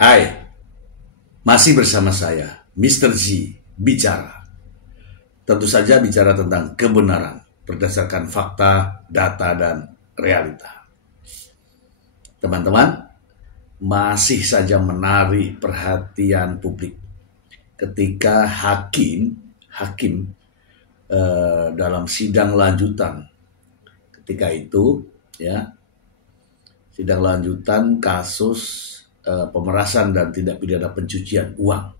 Hai, masih bersama saya, Mr. Z, bicara. Tentu saja bicara tentang kebenaran, berdasarkan fakta, data, dan realita. Teman-teman, masih saja menarik perhatian publik ketika hakim dalam sidang lanjutan, ketika itu ya, sidang lanjutan kasus pemerasan dan tindak pidana pencucian uang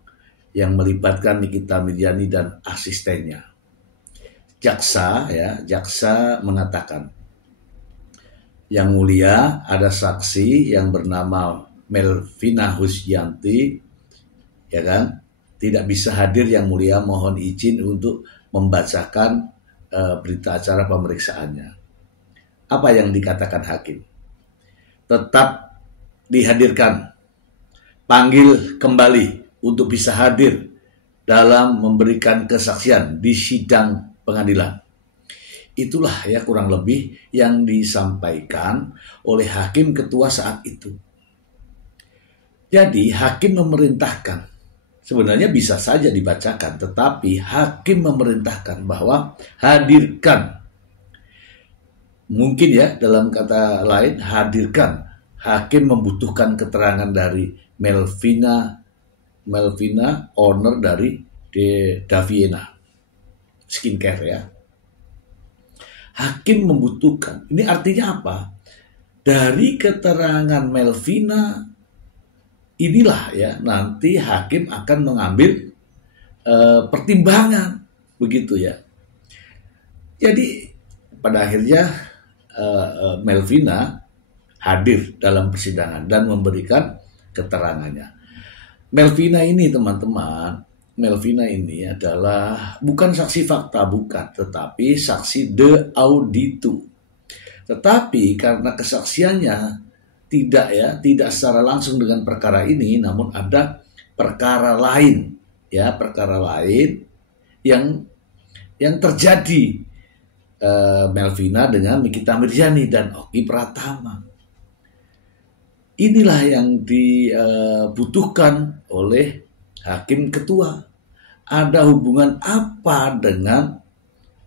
yang melibatkan Nikita Mirzani dan asistennya. Jaksa mengatakan, Yang Mulia, ada saksi yang bernama Melvina Husyanti, ya kan, tidak bisa hadir. Yang Mulia mohon izin untuk membacakan berita acara pemeriksaannya. Apa yang dikatakan hakim? Tetap dihadirkan, panggil kembali untuk bisa hadir dalam memberikan kesaksian di sidang pengadilan. Itulah ya kurang lebih yang disampaikan oleh hakim ketua saat itu. Jadi hakim memerintahkan, sebenarnya bisa saja dibacakan, tetapi hakim memerintahkan bahwa hadirkan. Mungkin ya dalam kata lain hadirkan. Hakim membutuhkan keterangan dari Melvina, owner dari Daviena Skincare ya. Hakim membutuhkan. Ini artinya apa? Dari keterangan Melvina inilah ya nanti hakim akan mengambil pertimbangan, begitu ya. Jadi pada akhirnya Melvina hadir dalam persidangan dan memberikan keterangannya. Melvina ini teman-teman, Melvina ini adalah bukan saksi fakta, bukan, tetapi saksi de auditu. Tetapi karena kesaksiannya tidak secara langsung dengan perkara ini, namun ada perkara lain yang terjadi Melvina dengan Nikita Mirzani dan Oki Pratama. Inilah yang dibutuhkan oleh hakim ketua. Ada hubungan apa dengan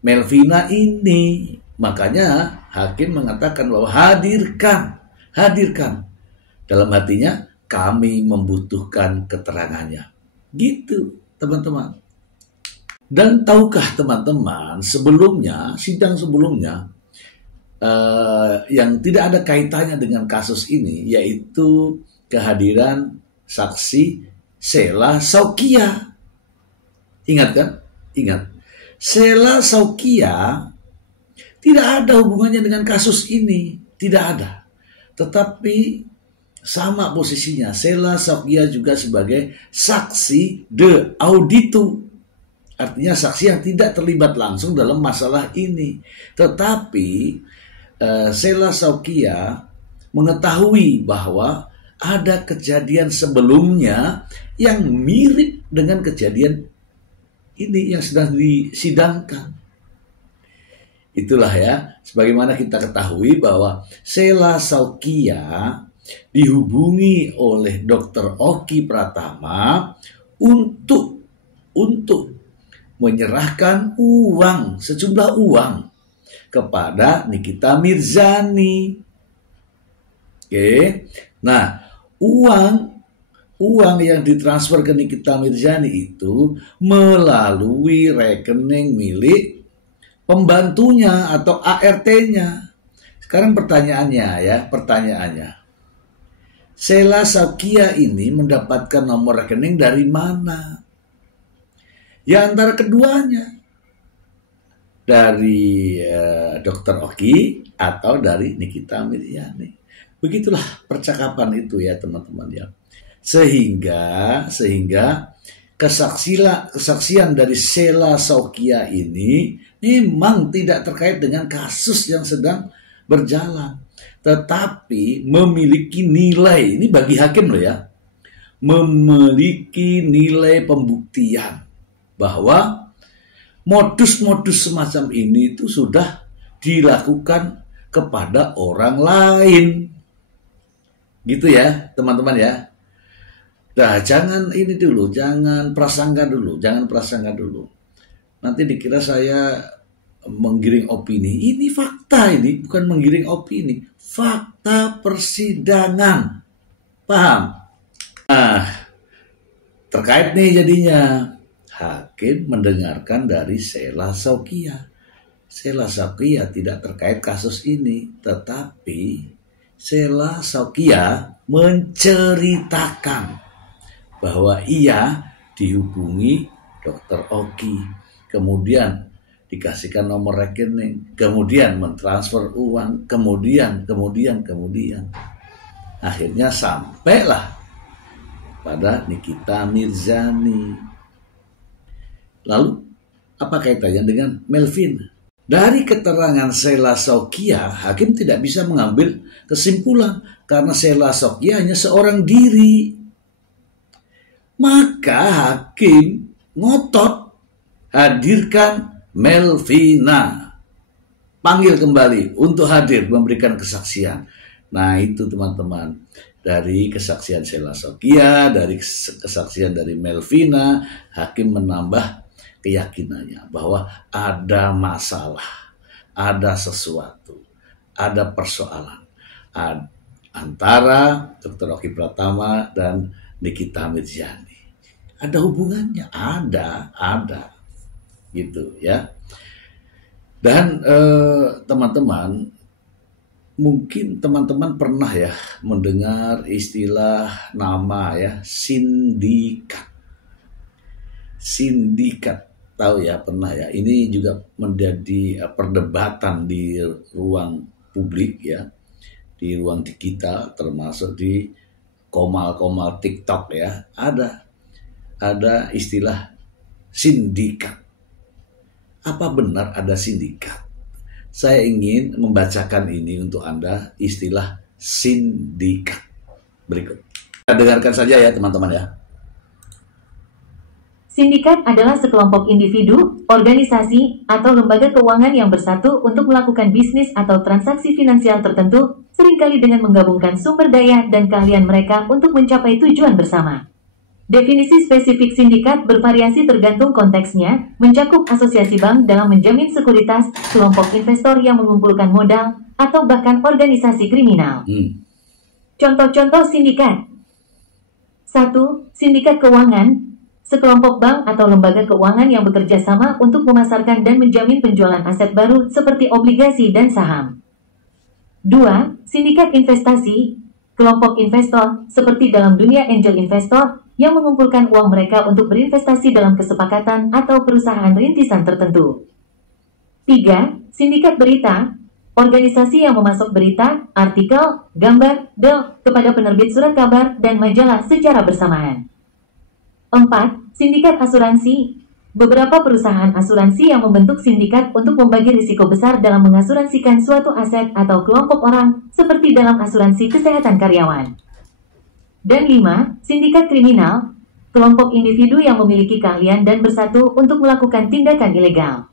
Melvina ini? Makanya hakim mengatakan bahwa hadirkan. Dalam hatinya, kami membutuhkan keterangannya. Gitu, teman-teman. Dan tahukah teman-teman, sidang sebelumnya, yang tidak ada kaitannya dengan kasus ini, yaitu kehadiran saksi Sela Saukia. Ingat kan? Ingat. Sela Saukia tidak ada hubungannya dengan kasus ini. Tidak ada. Tetapi sama posisinya. Sela Saukia juga sebagai saksi de auditu. Artinya saksi yang tidak terlibat langsung dalam masalah ini. Tetapi Sela Saukia mengetahui bahwa ada kejadian sebelumnya yang mirip dengan kejadian ini yang sedang disidangkan. Itulah ya, sebagaimana kita ketahui bahwa Sela Saukia dihubungi oleh Dr. Oki Pratama untuk menyerahkan sejumlah uang kepada Nikita Mirzani. Oke. Nah, uang yang ditransfer ke Nikita Mirzani itu melalui rekening milik pembantunya atau ART-nya. Sekarang pertanyaannya. Sela Saukia ini mendapatkan nomor rekening dari mana? Ya antara keduanya. Dari Dr. Oki atau dari Nikita Mirzani. Begitulah percakapan itu ya teman-teman ya. Sehingga kesaksian dari Sela Saukia ini memang tidak terkait dengan kasus yang sedang berjalan. Tetapi memiliki nilai, ini bagi hakim loh ya, memiliki nilai pembuktian bahwa modus-modus semacam ini itu sudah dilakukan kepada orang lain. Gitu ya, teman-teman ya. Nah, jangan ini dulu, jangan prasangka dulu. Nanti dikira saya menggiring opini. Ini fakta ini, bukan menggiring opini. Fakta persidangan. Paham? Nah, terkait nih jadinya. Hakim mendengarkan dari Sheila Saukia. Sheila Saukia tidak terkait kasus ini, tetapi Sheila Saukia menceritakan bahwa ia dihubungi Dr. Oki, kemudian dikasihkan nomor rekening, kemudian mentransfer uang, kemudian. Akhirnya sampailah pada Nikita Mirzani. Lalu, apa kaitannya dengan Melvin? Dari keterangan Sheila Saukia, hakim tidak bisa mengambil kesimpulan karena Sheila Saukia hanya seorang diri. Maka hakim ngotot hadirkan Melvina. Panggil kembali untuk hadir memberikan kesaksian. Nah itu teman-teman. Dari kesaksian Sheila Saukia, dari kesaksian dari Melvina, hakim menambah keyakinannya bahwa ada masalah, ada sesuatu, ada persoalan antara Dr. Oki Pratama dan Nikita Mirzani. Ada hubungannya? Ada. Gitu ya. Dan teman-teman, mungkin teman-teman pernah ya mendengar istilah nama ya, sindikat. Tahu ya, pernah ya. Ini juga menjadi perdebatan di ruang publik ya, di ruang digital, termasuk di komal-komal TikTok ya. Ada istilah sindikat. Apa benar ada sindikat? Saya ingin membacakan ini untuk Anda, istilah sindikat berikut. Kita dengarkan saja ya teman-teman ya. Sindikat adalah sekelompok individu, organisasi, atau lembaga keuangan yang bersatu untuk melakukan bisnis atau transaksi finansial tertentu, seringkali dengan menggabungkan sumber daya dan keahlian mereka untuk mencapai tujuan bersama. Definisi spesifik sindikat bervariasi tergantung konteksnya, mencakup asosiasi bank dalam menjamin sekuritas, kelompok investor yang mengumpulkan modal, atau bahkan organisasi kriminal. Contoh-contoh sindikat. 1. Sindikat keuangan. Sekelompok bank atau lembaga keuangan yang bekerja sama untuk memasarkan dan menjamin penjualan aset baru seperti obligasi dan saham. 2. Sindikat investasi. Kelompok investor, seperti dalam dunia angel investor, yang mengumpulkan uang mereka untuk berinvestasi dalam kesepakatan atau perusahaan rintisan tertentu. 3. Sindikat berita. Organisasi yang memasok berita, artikel, gambar, kepada penerbit surat kabar dan majalah secara bersamaan. 4. Sindikat asuransi. Beberapa perusahaan asuransi yang membentuk sindikat untuk membagi risiko besar dalam mengasuransikan suatu aset atau kelompok orang, seperti dalam asuransi kesehatan karyawan. Dan 5. Sindikat kriminal. Kelompok individu yang memiliki keahlian dan bersatu untuk melakukan tindakan ilegal.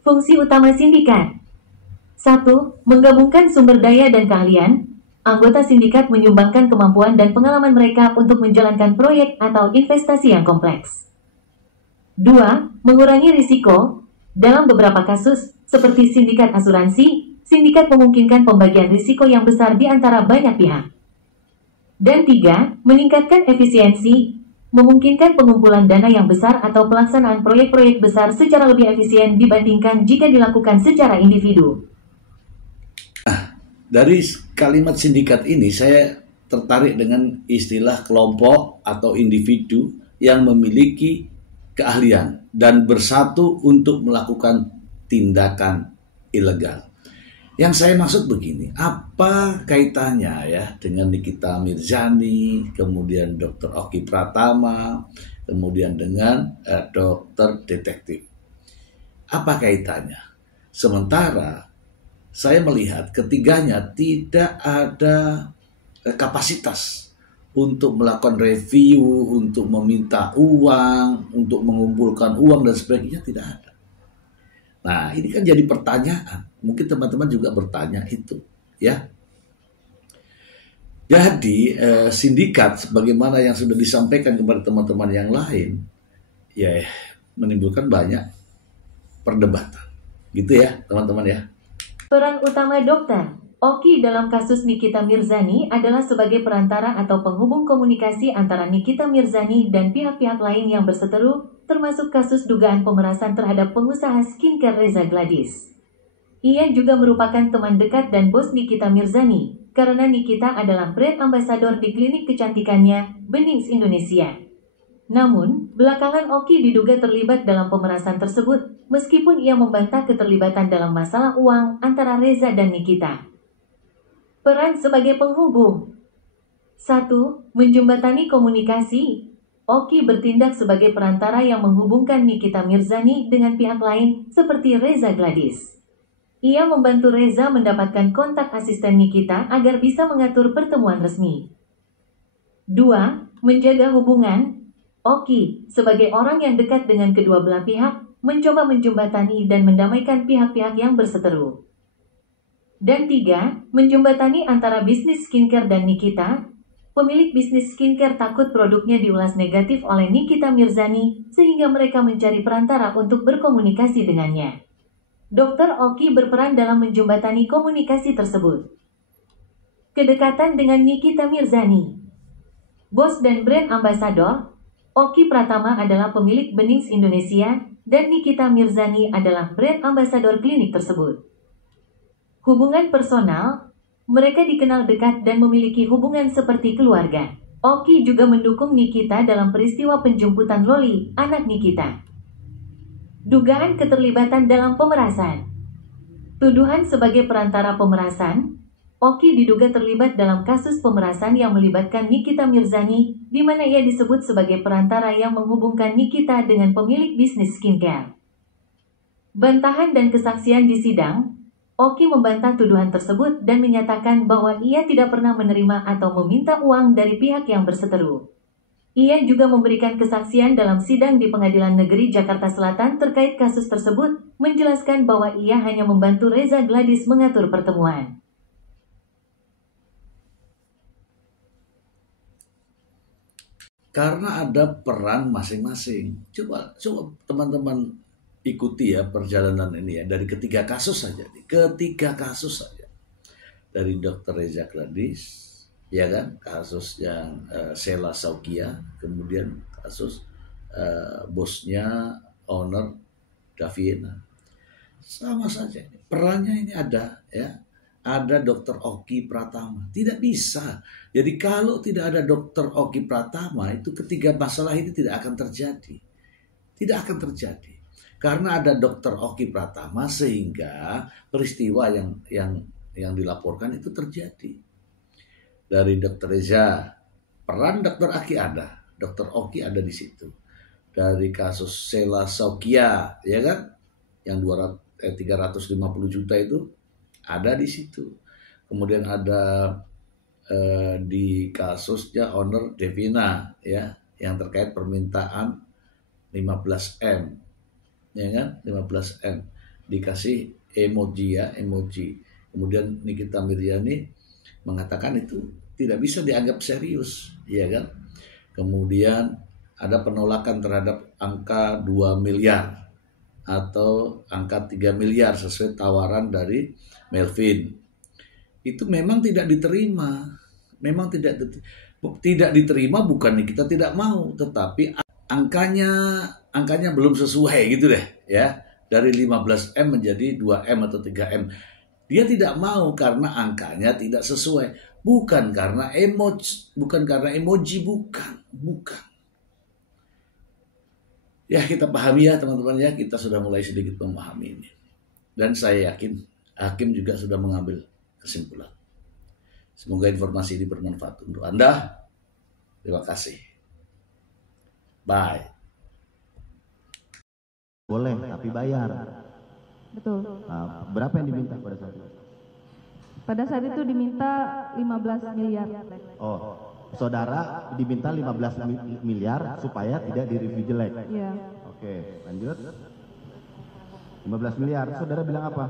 Fungsi utama sindikat. 1. Menggabungkan sumber daya dan keahlian. Anggota sindikat menyumbangkan kemampuan dan pengalaman mereka untuk menjalankan proyek atau investasi yang kompleks. 2. Mengurangi risiko. Dalam beberapa kasus, seperti sindikat asuransi, sindikat memungkinkan pembagian risiko yang besar di antara banyak pihak. Dan 3. Meningkatkan efisiensi. Memungkinkan pengumpulan dana yang besar atau pelaksanaan proyek-proyek besar secara lebih efisien dibandingkan jika dilakukan secara individu. Dari kalimat sindikat ini saya tertarik dengan istilah kelompok atau individu yang memiliki keahlian dan bersatu untuk melakukan tindakan ilegal. Yang saya maksud begini, apa kaitannya ya dengan Nikita Mirzani, kemudian Dr. Oki Pratama, kemudian dengan dokter detektif. Apa kaitannya? Sementara saya melihat ketiganya tidak ada kapasitas untuk melakukan review, untuk meminta uang, untuk mengumpulkan uang dan sebagainya, tidak ada. Nah, ini kan jadi pertanyaan. Mungkin teman-teman juga bertanya itu, ya. Jadi sindikat sebagaimana yang sudah disampaikan kepada teman-teman yang lain, ya menimbulkan banyak perdebatan. Gitu ya teman-teman ya. Peran utama Dr. Oki dalam kasus Nikita Mirzani adalah sebagai perantara atau penghubung komunikasi antara Nikita Mirzani dan pihak-pihak lain yang berseteru, termasuk kasus dugaan pemerasan terhadap pengusaha skincare Reza Gladys. Ia juga merupakan teman dekat dan bos Nikita Mirzani, karena Nikita adalah brand ambassador di klinik kecantikannya, Benings Indonesia. Namun, belakangan Oki diduga terlibat dalam pemerasan tersebut, meskipun ia membantah keterlibatan dalam masalah uang antara Reza dan Nikita. Peran sebagai penghubung. 1. Menjembatani komunikasi. Oki bertindak sebagai perantara yang menghubungkan Nikita Mirzani dengan pihak lain, seperti Reza Gladys. Ia membantu Reza mendapatkan kontak asisten Nikita agar bisa mengatur pertemuan resmi. 2. Menjaga hubungan. Oki, sebagai orang yang dekat dengan kedua belah pihak, mencoba menjembatani dan mendamaikan pihak-pihak yang berseteru. Dan 3. Menjembatani antara bisnis skincare dan Nikita. Pemilik bisnis skincare takut produknya diulas negatif oleh Nikita Mirzani, sehingga mereka mencari perantara untuk berkomunikasi dengannya. Dr. Oki berperan dalam menjembatani komunikasi tersebut. Kedekatan dengan Nikita Mirzani. Bos dan brand ambassador, Oki Pratama adalah pemilik Benings Indonesia, dan Nikita Mirzani adalah brand ambassador klinik tersebut. Hubungan personal, mereka dikenal dekat dan memiliki hubungan seperti keluarga. Oki juga mendukung Nikita dalam peristiwa penjemputan Loli, anak Nikita. Dugaan keterlibatan dalam pemerasan. Tuduhan sebagai perantara pemerasan, Oki diduga terlibat dalam kasus pemerasan yang melibatkan Nikita Mirzani, di mana ia disebut sebagai perantara yang menghubungkan Nikita dengan pemilik bisnis skincare. Bantahan dan kesaksian di sidang, Oki membantah tuduhan tersebut dan menyatakan bahwa ia tidak pernah menerima atau meminta uang dari pihak yang berseteru. Ia juga memberikan kesaksian dalam sidang di Pengadilan Negeri Jakarta Selatan terkait kasus tersebut, menjelaskan bahwa ia hanya membantu Reza Gladys mengatur pertemuan. Karena ada peran masing-masing. Coba teman-teman ikuti ya perjalanan ini ya, dari ketiga kasus saja. Ketiga kasus saja. Dari Dr. Reza Gladys, ya kan, kasus yang Sheila Saukia, kemudian kasus bosnya owner Daviena, sama saja perannya ini ada ya, ada Dr. Oki Pratama. Tidak bisa. Jadi kalau tidak ada Dr. Oki Pratama, itu ketiga masalah ini tidak akan terjadi, tidak akan terjadi karena ada Dr. Oki Pratama sehingga peristiwa yang dilaporkan itu terjadi. Dari Dr. Reza, peran Dr. Aki ada, Dr. Oki ada di situ. Dari kasus Sheila Saukia, ya kan, yang 350 juta itu ada di situ. Kemudian ada di kasusnya owner Devina, ya, yang terkait permintaan 15M, ya kan, 15M dikasih emoji ya, emoji. Kemudian Nikita Mirzani mengatakan itu tidak bisa dianggap serius, ya kan? Kemudian ada penolakan terhadap angka 2 miliar atau angka 3 miliar sesuai tawaran dari Melvin. Itu memang tidak diterima. Memang tidak diterima, bukan kita tidak mau, tetapi angkanya belum sesuai gitu deh, ya. Dari 15M menjadi 2M atau 3M. Dia tidak mau karena angkanya tidak sesuai. Bukan karena emoji, bukan. Ya, kita pahami ya teman-teman ya, kita sudah mulai sedikit memahami ini. Dan saya yakin hakim juga sudah mengambil kesimpulan. Semoga informasi ini bermanfaat untuk Anda. Terima kasih. Bye. Boleh, tapi bayar. Betul. Nah, berapa yang diminta pada saat itu? Pada saat itu diminta 15 miliar. Oh, saudara diminta 15 miliar supaya tidak direview jelek. Iya. Oke, lanjut. 15 miliar, saudara bilang apa?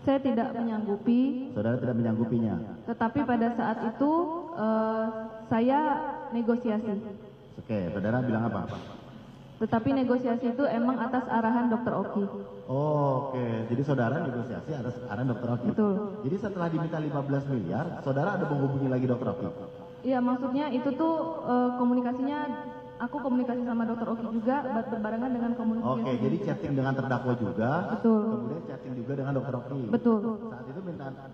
Saya tidak menyanggupi, Saudara tidak menyanggupinya. tetapi pada saat itu saya negosiasi. Oke, saudara bilang apa? Tetapi negosiasi itu emang atas arahan Dr. Oki. Oh, oke. Jadi saudara negosiasi atas arahan Dr. Oki. Betul. Jadi setelah diminta 15 miliar, saudara ada menghubungi lagi Dr. Oki? Iya, maksudnya itu tuh komunikasinya, aku komunikasi sama Dr. Oki juga berbarengan dengan komunikasi. Oke, jadi chatting dengan terdakwa juga. Betul. Kemudian chatting juga dengan Dr. Oki. Betul. Saat itu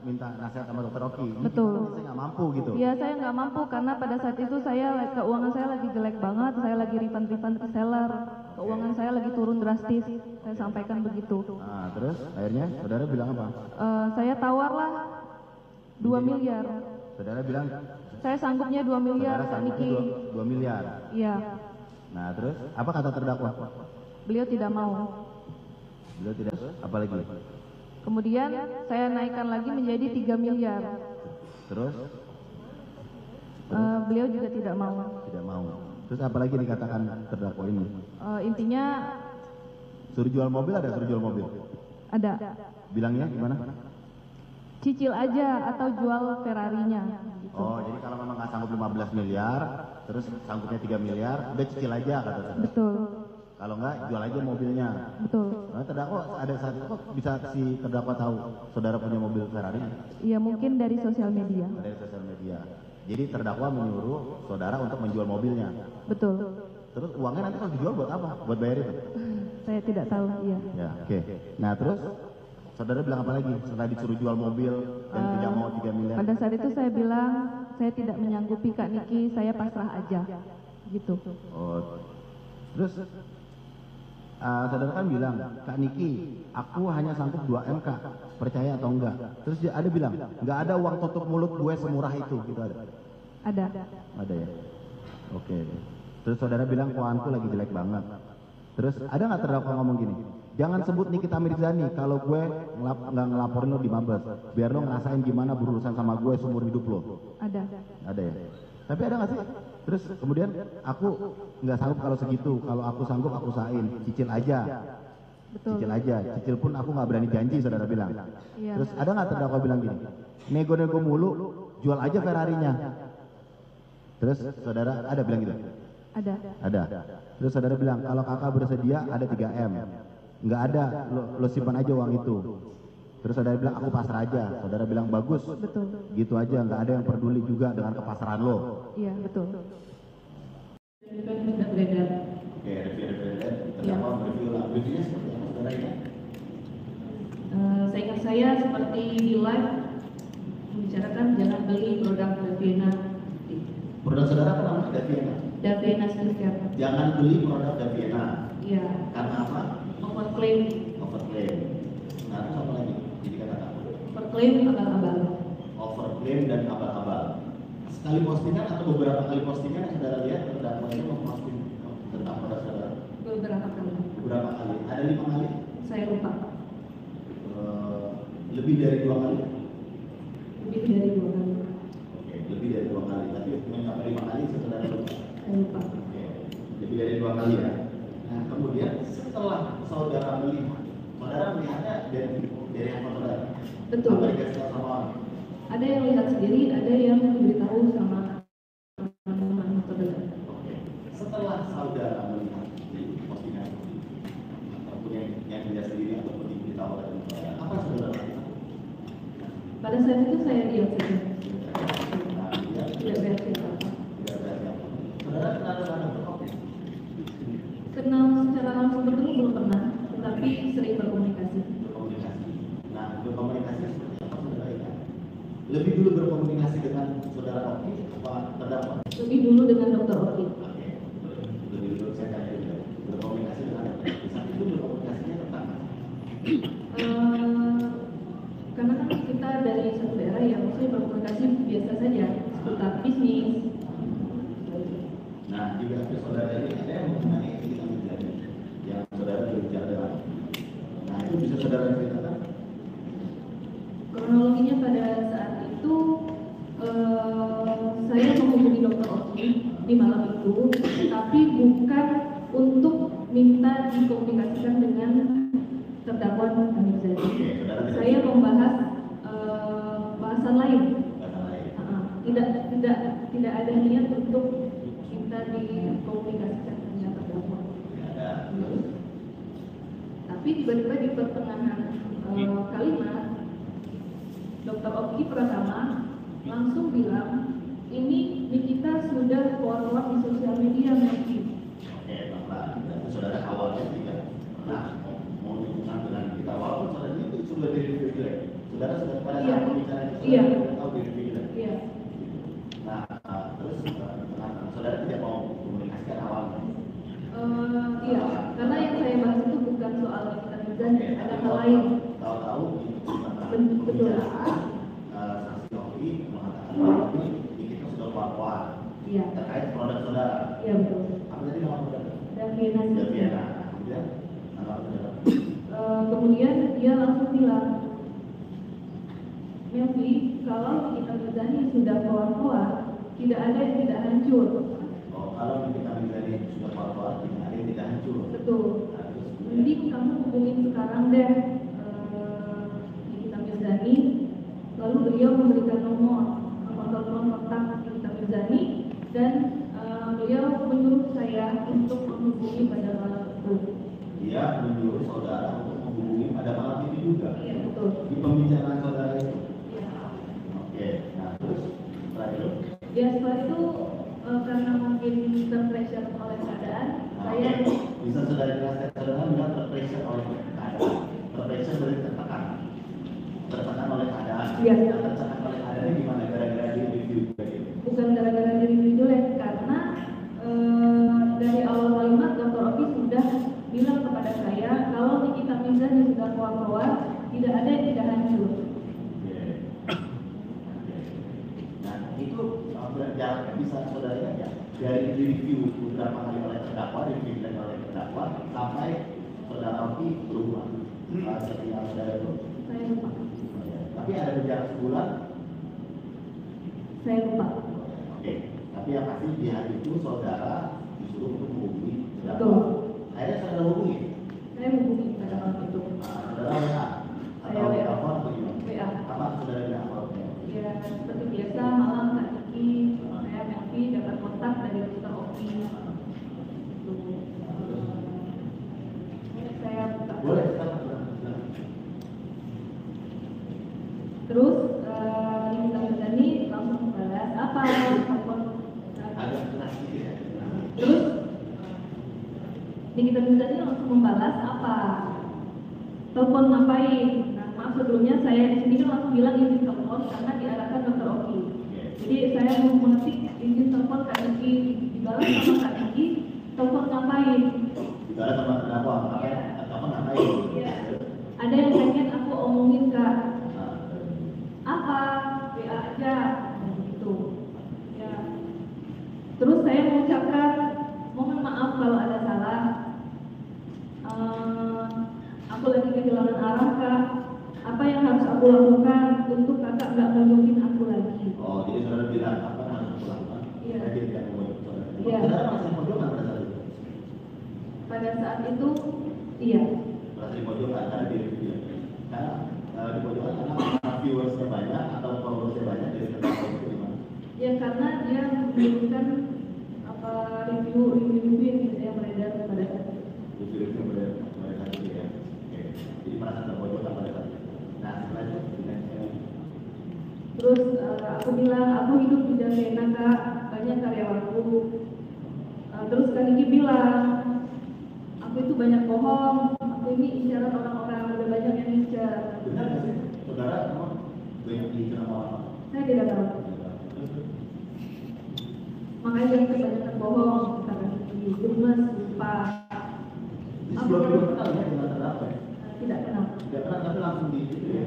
minta nasihat sama Dr. Oki. Ini Betul. gimana, saya nggak mampu gitu. Iya, saya nggak mampu karena pada saat itu keuangan saya lagi jelek banget, saya lagi refund ke seller, keuangan saya lagi turun drastis, saya sampaikan begitu. Nah, terus akhirnya saudara bilang apa? Saya tawarlah 2 miliar. Saudara bilang Saya sanggupnya 2 miliar, saudara Kak sanggupnya Niki. 2 miliar. Iya, Nah, terus apa kata terdakwa? beliau tidak mau. Beliau tidak. Apa lagi? Kemudian saya naikkan lagi menjadi 3 miliar. Terus Beliau juga tidak mau. tidak mau. Terus apa lagi dikatakan terdakwa ini? Intinya Suruh jual mobil, ada suruh jual mobil? ada. Bilangnya gimana? Cicil aja atau jual Ferrarinya. Gitu. Oh, jadi kalau memang nggak sanggup 15 miliar, terus sanggupnya 3 miliar, udah cicil aja kata saudara. Betul, Kalau nggak, jual aja mobilnya. betul. Nah, terdakwa ada saat itu kok bisa si terdakwa tahu saudara punya mobil Ferrari Iya, mungkin dari sosial media. dari sosial media. Jadi terdakwa menyuruh saudara untuk menjual mobilnya. Betul. Terus uangnya nanti kalau dijual buat apa? Buat bayar itu? Saya tidak tahu, iya. Ya, oke. Nah, terus saudara bilang apa lagi setelah disuruh jual mobil dan tidak mau 3 miliar? Pada saat itu saya bilang, saya tidak menyanggupi Kak Niki, saya pasrah aja. Gitu. Oh. Terus saudara kan bilang, Kak Niki, aku hanya sanggup 2M Kak, percaya atau enggak? Terus dia ada bilang, nggak ada uang tutup mulut gue semurah itu, gitu ada? Ada. Ada ya? Oke. Terus saudara bilang keuanganku lagi jelek banget. Terus ada nggak terdakwa ngomong gini? Jangan sebut Nikita Mirzani kalau gue nggak ngelaporin lo di Mabes. Biar lo ngerasain gimana berurusan sama gue seumur hidup lo. Ada. Ada ya? Tapi ada nggak sih? Terus kemudian aku nggak sanggup kalau segitu. Kalau aku sanggup aku usahain. Cicil aja. Betul. Cicil aja. Cicil pun aku nggak berani janji saudara bilang. Iya. Terus ada nggak terdakwa bilang gini? Nego-nego mulu, jual aja Ferrarinya. Terus saudara ada bilang gitu? Ada. Ada. Terus saudara bilang kalau kakak bersedia ada 3M. Nggak ada, lo simpan aja uang itu. Terus saudara bilang aku pasrah aja. Saudara bilang bagus. Betul. Gitu aja, nggak ada yang peduli juga dengan kepasrahan lo. Iya, betul. Sudah beredar. Oke, review. Terdakwa mereview reviewnya seperti apa saudara ya? Seingat saya seperti di live membicarakan jangan beli produk Davina. Produk saudara apa namanya? Daviena. Davina Skincare. Jangan beli produk Daviena. Iya. Karena apa? Overclaim. Overclaim. Nah, terus apa lagi? Jadi kata-kata. Overclaim abal-abal. Overclaim dan abal-abal. Sekali postingan atau beberapa kali postingan yang saudara lihat terdakwa ini memposting tentang produk saudara? Beberapa kali. Beberapa kali? Ada 5 kali? Saya lupa. Lebih dari 2 kali? Lebih dari 2 kali. Oke, lebih dari 2 kali. Tapi mencapai 5 kali saudara lupa. Saya lupa. Oke, lebih dari 2 kali ya. Nah, kemudian setelah saudara melihat, saudara melihatnya dari handphone saudara. Betul. Apa dikasih tahu sama orang? Ada yang lihat sendiri, ada yang diberitahu sama teman-teman terdekat. Oke. Setelah saudara melihat di postingan ataupun yang dia sendiri ataupun diberitahu oleh saudara, apa saudara lakukan? Pada saat itu saya diam saja. Nah, dia Tidak bereaksi apa-apa. tidak berani apa. Saudara kenal dengan Dr. Oki? Kenal secara langsung bertemu belum pernah, tetapi sering berkomunikasi. Berkomunikasi. Nah, berkomunikasi seperti apa saudara ingat? Lebih dulu berkomunikasi dengan saudara Oki apa terdakwa? Lebih dulu dengan Dr. Oki. Oke, lebih dulu saya tanya dulu. Berkomunikasi dengan Dr. Oki. Saat itu berkomunikasinya tentang apa? Karena kan kita dari satu daerah yang maksudnya berkomunikasi biasa saja seputar bisnis. Nah, juga saudara ini ada yang mengenai kita menjadi yang saudara berbicara dengan. Nah, itu bisa saudara ceritakan? Kronologinya pada saat itu saya menghubungi Dr. Oki di malam itu, tapi bukan untuk minta dikomunikasikan dengan terdakwa Amir Zani. Oke, saudara tidak Saya membahas bahasan lain. Bahasan lain. Tidak ada niat untuk kita dikomunikasikan dengan terdakwa. Tidak ada. Tapi tiba-tiba di pertengahan kalimat, Dr. Oki Pratama langsung bilang, ini Nikita sudah forward di sosial media mungkin. Oke, Bapak. Berarti saudara awalnya tidak pernah mau hubungan dengan kita, walaupun saudara itu sudah di-review jelek. Saudara sudah pada Iya. saat pembicaraan itu Iya. sudah tahu di-review jelek. Iya. Nah, terus saudara tidak mau komunikasikan awalnya. Iya, karena yang saya bahas itu bukan soal Nikita Mirzani, ada hal lain. Tahu-tahu Betul. saksi Oki mengatakan bahwa ini kita sudah keluar Iya, terkait produk saudara. iya betul. Apa tadi nama produk? Dan Vienna. Daviana. Kemudian nama saudara. Kemudian dia langsung bilang, Melvi, kalau Nikita Mirzani sudah keluar, tidak ada yang tidak hancur. Oh, kalau kita misalnya sudah keluar, tidak ada yang tidak hancur. Betul. Nah, terus kemudian Mending kamu hubungin sekarang deh Nikita Mirzani. Lalu beliau memberikan nomor telepon kontak Nikita Mirzani dan beliau menyuruh saya untuk menghubungi pada malam itu. dia menyuruh saudara untuk menghubungi pada malam itu juga. Iya betul. Di pembicaraan saudara itu. Iya. Oke, nah terus setelah itu, Ya setelah itu karena mungkin terpressure oleh keadaan, saya bisa saudara jelaskan saudara bilang terpressure oleh keadaan. Terpressure berarti tertekan. Tertekan oleh keadaan. Iya. Nah, tertekan oleh keadaan gimana? Gara-gara di review begitu. bukan gara-gara diri jelek, karena dari awal kalimat Dr. Oki sudah bilang kepada saya kalau Nikita Mirzani sudah keluar, tidak ada yang tidak hancur. Nah, itu jaraknya bisa saudara lihat ya, dari review beberapa kali oleh terdakwa, review dan oleh terdakwa sampai saudara Oki berubah. Seperti yang saudara itu. Saya lupa. Tapi ada jarak sebulan. Saya lupa. Oke. Tapi yang pasti di hari itu saudara disuruh untuk menghubungi terdakwa. Betul. Akhirnya saudara hubungi. Saya hubungi pada malam itu. Saudara WA atau Saya WA. telepon atau gimana? WA. Apa saudara bilang apa? Ya seperti biasa malam Kak Diki, saya Melvi dapat kontak dari Dr. Oki. Saya buka. Boleh silakan. Terus Nikita Mirzani langsung membalas apa telepon. Agak keras sedikit ya. Terus Nikita Mirzani langsung membalas apa? Telepon ngapain? Nah, maaf sebelumnya saya di sini kan langsung bilang izin telepon karena diarahkan Dr. Oki. Jadi saya mau mengetik izin telepon Kak Diki, dibalas sama Kak Diki, telepon ngapain? Saudara sama terdakwa ngapain? Apa ngapain? Iya. Ada yang pengen aku omongin Kak. Apa? WA aja gitu. Ya. Terus saya mengucapkan mohon maaf kalau ada salah. Aku lagi kehilangan arah Kak. Apa yang harus aku lakukan untuk kakak nggak ngomongin aku lagi? Oh, jadi saudara bilang apa yang harus aku lakukan? Iya. Saya tidak mau saudara. Iya. Saudara masih mojokan pada saat itu? Pada saat itu, iya. Masih mojokan karena di review. Karena di mojokan karena viewersnya banyak atau followersnya banyak dari terdakwa itu gimana? Ya karena dia memberikan apa review yang beredar pada saat itu. Review pada saat itu ya. Oke. Jadi merasa termojokan pada saat itu. Nah, setelah itu dengan Terus aku bilang aku hidup di Daviana Kak, banyak karyawanku. Terus Kak Diki bilang aku itu banyak bohong, aku ini isyarat orang-orang, udah banyak yang incar. benar nggak sih? Saudara memang banyak diincar sama orang. Saya tidak tahu. Makanya dia kebanyakan bohong, kata Diki, gemes, lupa. Di sebelum itu kenal ya dengan terdakwa ya? Tidak kenal. Tidak kenal tapi langsung di situ ya.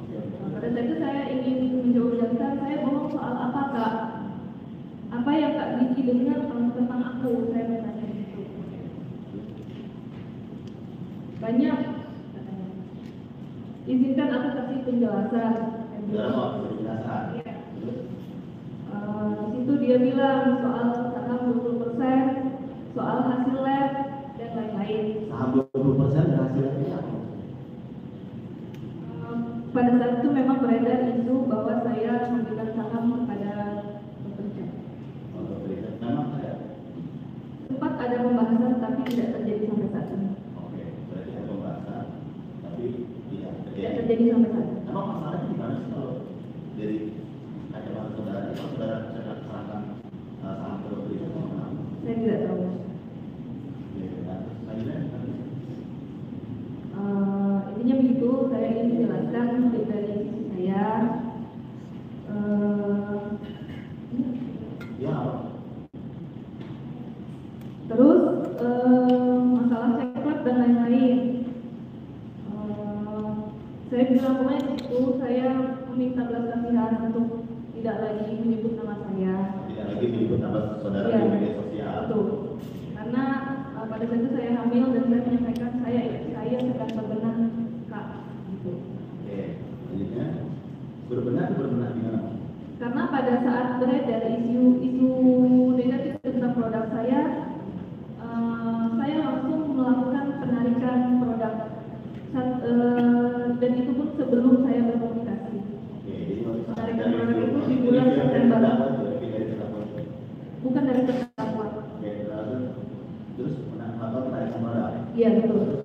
Oke. Pada saat itu saya ingin menjawabkan saya bohong soal apa Kak? Apa yang Kak Diki dengar tentang aku? Saya bertanya gitu. Banyak. Katanya. Izinkan aku kasih penjelasan. Saudara mau penjelasan. Iya. Di situ dia bilang soal saham 20%, soal hasil lab dan lain-lain. Saham 20% dan hasilnya apa? pada saat itu memang beredar isu bahwa saya memberikan saham kepada Dr. Richard. Dr. Richard memang ada. Sempat ada pembahasan tapi tidak terjadi sampai saat ini. Oke, berarti ada pembahasan tapi Tidak terjadi sampai saat ini. Emang masalahnya di mana sih kalau dari kacamata saudara, kalau saudara serahkan saham ke Dr. Richard atau mana? Saya tidak tahu. Intinya begitu, saya ingin menjelaskan dari sisi saya. Terus masalah ceklat dan lain-lain. Saya bilang pokoknya itu saya meminta belas kasihan untuk tidak lagi menyebut nama saya. Tidak lagi menyebut nama saudara di media sosial. Betul. Karena pada saat itu saya hamil dan saya menyampaikan saya sedang berbenah kak. Gitu. Oke, selanjutnya berbenah di mana? Karena pada saat beredar isu negatif tentang produk saya langsung melakukan penarikan produk dan itu pun sebelum saya berkomunikasi. Penarikan produk itu di bulan September. Bukan dari terdakwa. Terus melakukan penarikan produk. Iya betul.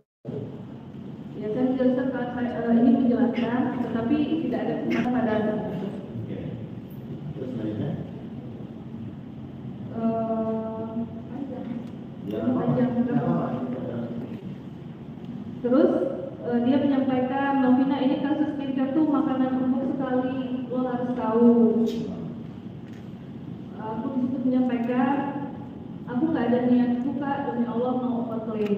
Ya saya menjelaskan saya ingin menjelaskan, tetapi tidak ada kesempatan pada saat itu. Terus selanjutnya? Panjang. Terus dia menyampaikan, Melvina ini kasus skincare tuh makanan empuk sekali, lo harus tahu. Aku disitu menyampaikan, aku nggak ada niat suka demi Allah mau overclaim.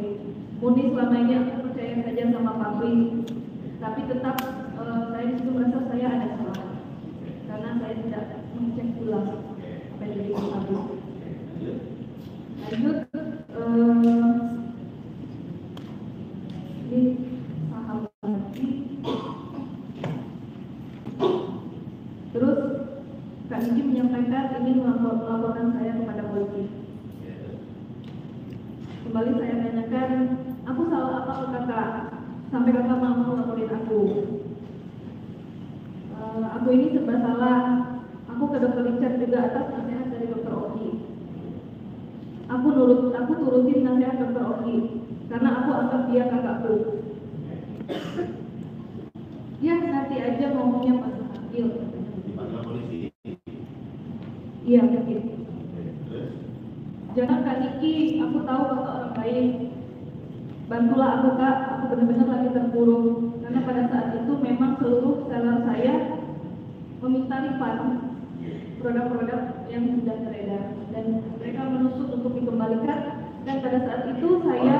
Murni selama ini aku percaya saja sama pabrik, tapi tetap saya disitu merasa saya ada salah karena saya tidak mengecek ulang apa yang jadi pabrik. Lanjut, ini saham lagi. Terus Kak Niki menyampaikan ingin melaporkan saya kepada polisi. Kembali saya tanyakan, aku salah apa ke kakak? Sampai kakak mau laporin aku. Aku ini serba salah. Aku ke Dr. Richard juga atas nasihat dari Dr. Oki. Aku turutin nasihat Dr. Oki karena aku anggap dia kakakku. Ya nanti aja ngomongnya pas panggil. Dipanggil polisi. Iya mungkin. Jangan Kak Niki, aku tahu kakak orang baik. Bantulah aku Kak, aku benar-benar lagi terpuruk. Karena pada saat itu memang seluruh seller saya meminta refund produk-produk yang sudah beredar dan mereka menuntut untuk dikembalikan. Dan pada saat itu saya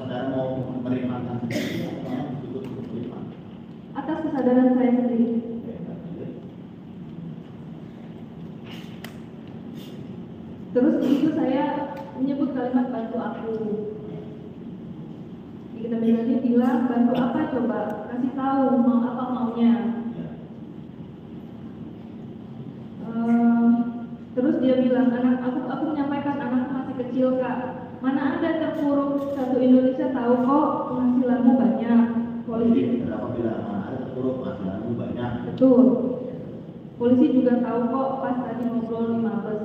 saudara mau menerima atas kesadaran saya sendiri. Terus itu saya menyebut kalimat bantu aku. Kita bilang bantu apa coba, kasih tahu mau apa maunya. Terus dia bilang aku menyampaikan anakku masih kecil Kak. Mana ada terpuruk, satu Indonesia tahu kok penghasilanmu banyak. Polisi berapa bilang mana ada terpuruk penghasilanmu banyak. Betul. Polisi juga tahu kok pas tadi ngobrol di Mabes.